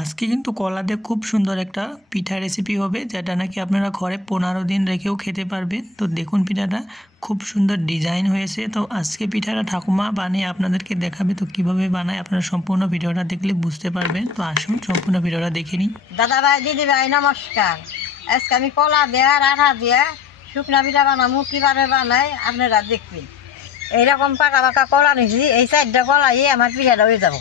আজকে কিন্তু কলা দিয়ে খুব সুন্দর একটা পিঠা রেসিপি হবে, যেটা নাকি আপনারা ঘরে 15 দিন রেখেও খেতে পারবেন। তো দেখুন পিঠাটা খুব সুন্দর ডিজাইন হয়েছে। তো আজকে পিঠাটা ঠাকুমা বানিয়ে আপনাদেরকে দেখাবে। তো কিভাবে বানায় আপনারা সম্পূর্ণ ভিডিওটা দেখলে বুঝতে পারবেন। তো আসুন সম্পূর্ণ ভিডিওটা দেখে নিই। দাদা ভাই দিদি ভাই নমস্কার। আজকে আমি কলা দিয়ে আর আঠা দিয়ে শুকনা পিঠা বানাবো। কিভাবে বানাই আপনারা দেখবেন। এইরকম পাকা পাকা কলা নিছি, এই চারটা কলাই আমার পিঠাটা হয়ে যাবো।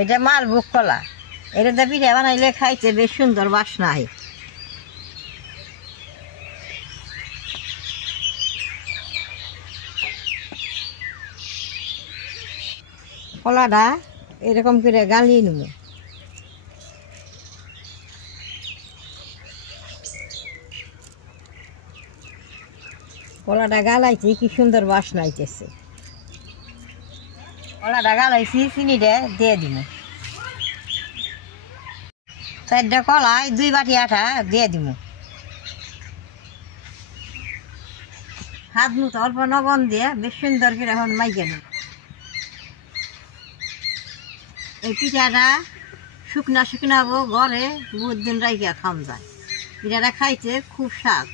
এটা মালভোগ কলা, এটাতে পিঠা বানাইলে খাইতে বেশ সুন্দর বাসনা হয়। কলাটা এরকম করে গালিয়ে নেব। কলাটা গালাইছি, কি সুন্দর বাসনা আইতেছে। কলাটা গালাইছি, চিনিটা দিয়ে দিব। চারটা কলাই 2 বাটি আটা দিয়ে দিব। হাত মতো অল্প লবণ দিয়ে বেশ সুন্দর করে এখন মাইকে নেব। এই পিঠাটা শুকনা শুকনাবো, ঘরে বহুত দিন রাইকা খাওয়া যায়। পিঠাটা খাইতে খুব স্বাদ।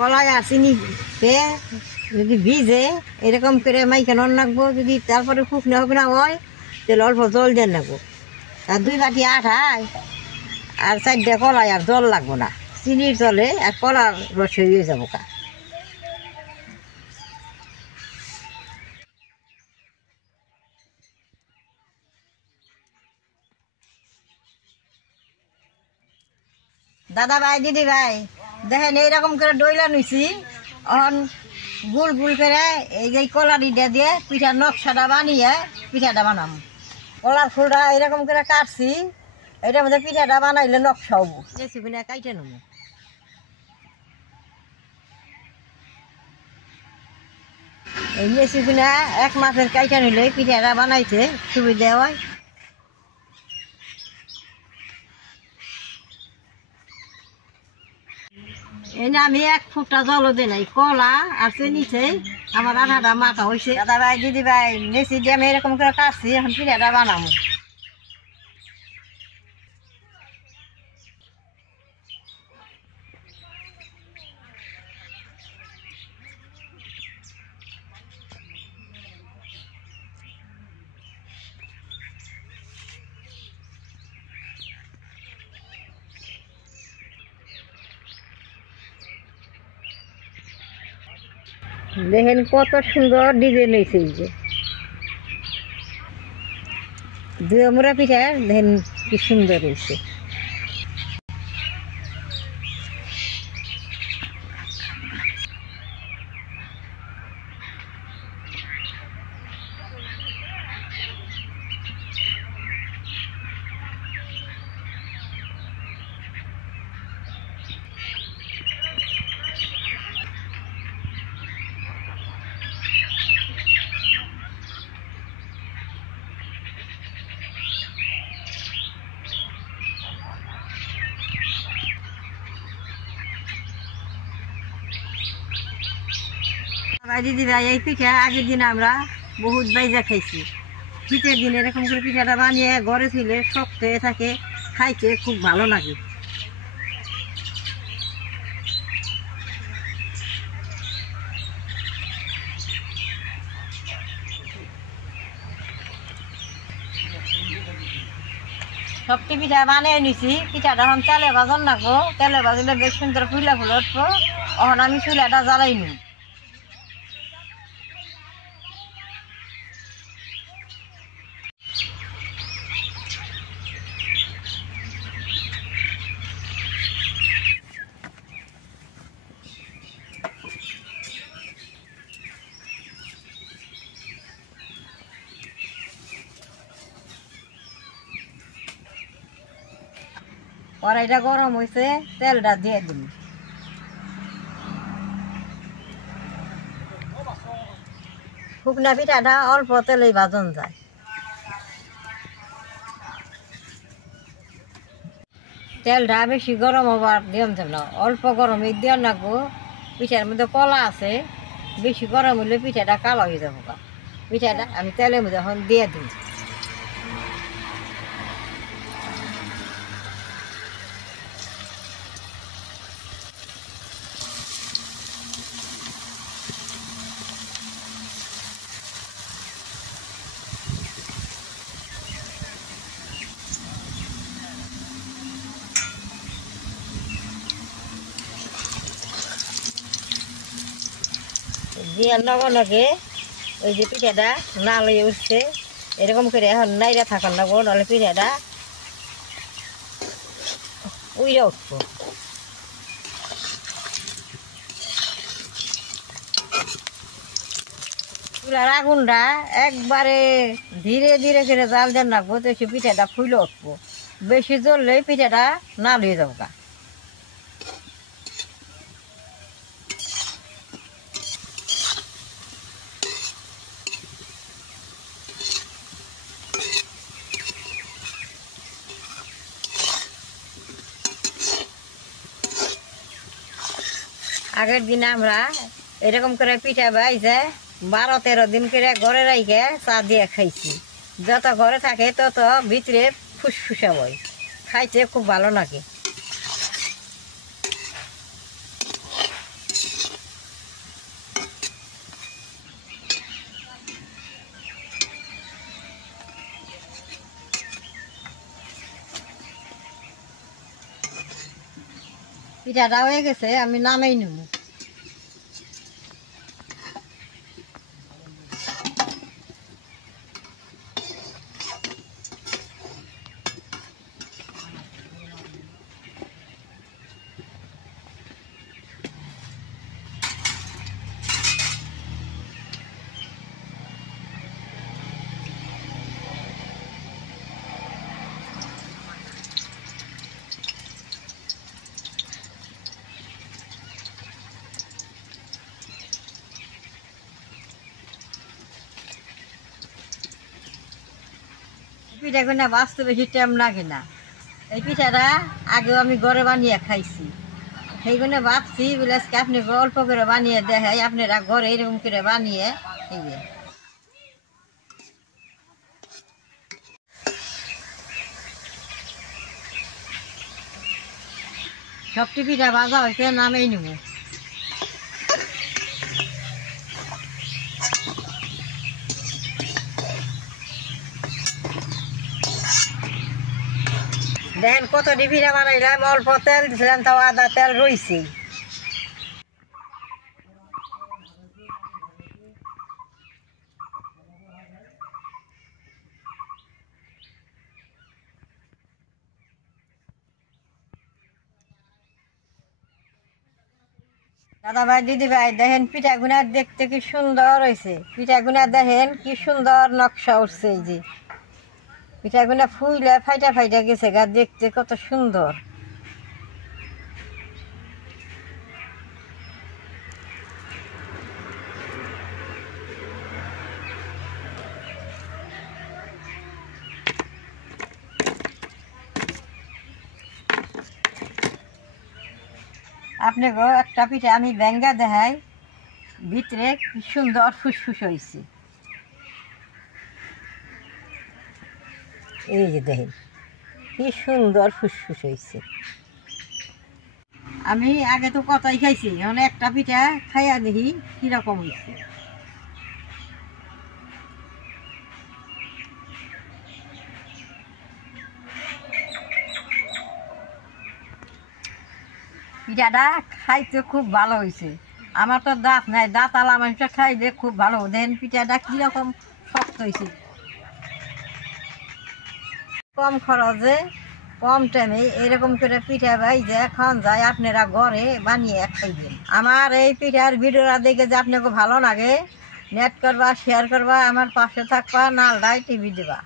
কলাই আর চিনি যদি ভিজে এরকম করে মাইকে নন রাখবো। যদি তারপরে শুকনা শুকনা হয় তাহলে অল্প জল দিয়ে রাখবো। আর 2 বাটি আঠায় আর 4টা কলাই আর জল লাগবো না, চিনির জলে আর কলার রস হয়ে যাবো। দাদা ভাই দিদি ভাই দেখেন, এইরকম করে ডইলা নিছি। এখন গুল গুল করে এই যে কলারিটা দিয়ে পিঠার নকশাটা বানিয়ে পিঠাটা বানাবো। কলার ফুলটা এরকম করে কাটছি, এটার মধ্যে পিঠাটা বানাইলে নকশা হবো। রেসিপি না কাইটে নেবো। এই রেসিপি না 1 মাসের কাইটা নিলে পিঠাটা বানাইতে সুবিধা হয়। এনে আমি 1 ফুটা জলও দিই নাই, কলা আর চিনিতে আমার আঠাটা মাখা হয়েছে। দাদা ভাই দিদি ভাই নেছি দিয়ে আমি এরকম করে কাটছি, এখন পিঠাটা বানাবো। দেখেন কত সুন্দর ডিজাইন হয়েছে। এই যে 2 মোড়া পিঠা দেখেন কি সুন্দর হয়েছে। ভাই দিদি ভাই এই পিঠা আগের দিন আমরা বহুত বাইজা খাইছি। শীতের দিন এরকম করে পিঠাটা বানিয়ে ঘরে ছিলে শক্ত হয়ে থাকে, খাইতে খুব ভালো লাগে। সবটি পিঠা বানিয়ে নিছি। পিঠাটা এখন তেলে ভাজন রাখবো। তেলে ভাজলে বেশ সুন্দর ফুলা ফুলে উঠবো। এখন আমি চুলাটা জ্বালাই নি। কড়াইটা গরম হয়েছে, তেলটা দিয়ে দিন। শুকনা পিঠাটা অল্প তেলেই ভাজন যায়। তেলটা বেশি গরম হবার দিলাম না, অল্প গরমে দেওয়ার লাগবো। পিঠার মধ্যে কলা আছে, বেশি গরম হলে পিঠাটা কালো হয়ে যাবো। পিঠাটা আমি তেলের মধ্যে এখন দিয়ে দিই। দিয়ার লগে লগে ওই যে পিঠাটা না লইয়ে উঠছে, এরকম করে এখন নাইরা থাকার লাগবো, নাহলে পিঠাটা উইরা উঠবো। চুলার আগুনটা একবারে ধীরে ধীরে করে জাল দেন রাখবো, তো সে পিঠাটা ফুলে উঠবো। বেশি জ্বললে পিঠাটা না লইয়ে যাবো। আগের দিন আমরা এরকম করে পিঠা বাইছে 12-13 দিন করে ঘরে রাইখে চা দিয়ে খাইছি। যত ঘরে থাকে তত ভিতরে ফুসফুসা হয়, খাইতে খুব ভালো লাগে। পিঠাটা হয়ে গেছে, আমি নামাই নেব। পিঠা কিনা বাঁচতে বেশি টাইম লাগে না। এই পিঠাটা আগেও আমি ঘরে বানিয়ে খাইছি, সেইগুলো ভাবছি বলে আজকে আপনি অল্প করে বানিয়ে দেখাই, আপনারা ঘরে এরকম করে বানিয়ে এই যে। সবটি পিঠা ভাজা হয়েছে, নামেই নেব। দেখেন কতটি পিঠা বানাইলাম, অল্প তেল দিছিলাম, তাও আদা তেল রয়েছে। দাদা ভাই দিদি ভাই দেখেন পিঠাগুনা দেখতে কি সুন্দর হয়েছে। পিঠাগুনা দেখেন কি সুন্দর নকশা উঠছে। এই যে পিঠাগুনা ফুইলে ফাইটা ফাইটা গেছে গা, দেখতে কত সুন্দর। আপনাকে একটা পিঠা আমি ব্যাঙ্গা দেখাই, ভিতরে কি সুন্দর ফুসফুস হয়েছে। এই যে দেখেন কি সুন্দর ফুসফুস হয়েছে। আমি আগে তো কতই খাইছি, এখন একটা পিঠা খাইয়া দেখি কিরকম হয়েছে। পিঠাটা খাইতে খুব ভালো হয়েছে। আমার তো দাঁত নাই, দাঁত আলা মানুষটা খাইলে খুব ভালো। দেখেন পিঠাটা কিরকম শক্ত হয়েছে। কম খরচে কম টাইমে এরকম করে পিঠা বাইজে খাওয়ান যায়, আপনারা ঘরে বানিয়ে খাইবেন। আমার এই পিঠার ভিডিওটা দেখে যে আপনাকে ভালো লাগে, নেট করবা, শেয়ার করবা, আমার পাশে থাকবা, নালটাই টিভি দেবা।